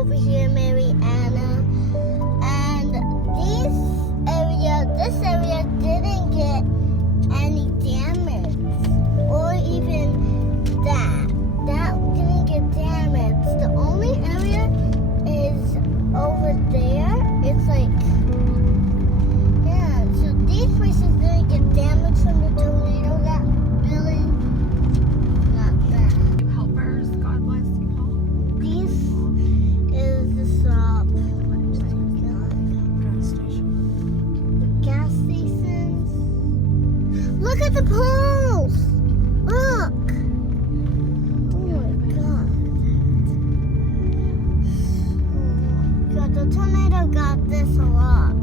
over here, Mariana. And this area didn't get any damage, or even that didn't get damaged. The only area is over there. It's like, yeah, so these places didn't get damaged from the tornado. That really not bad. You helpers, God bless you all. This is the shop. Gas stations. Look at the poles. Look. Oh my god. Oh my god, the tornado got this a lot.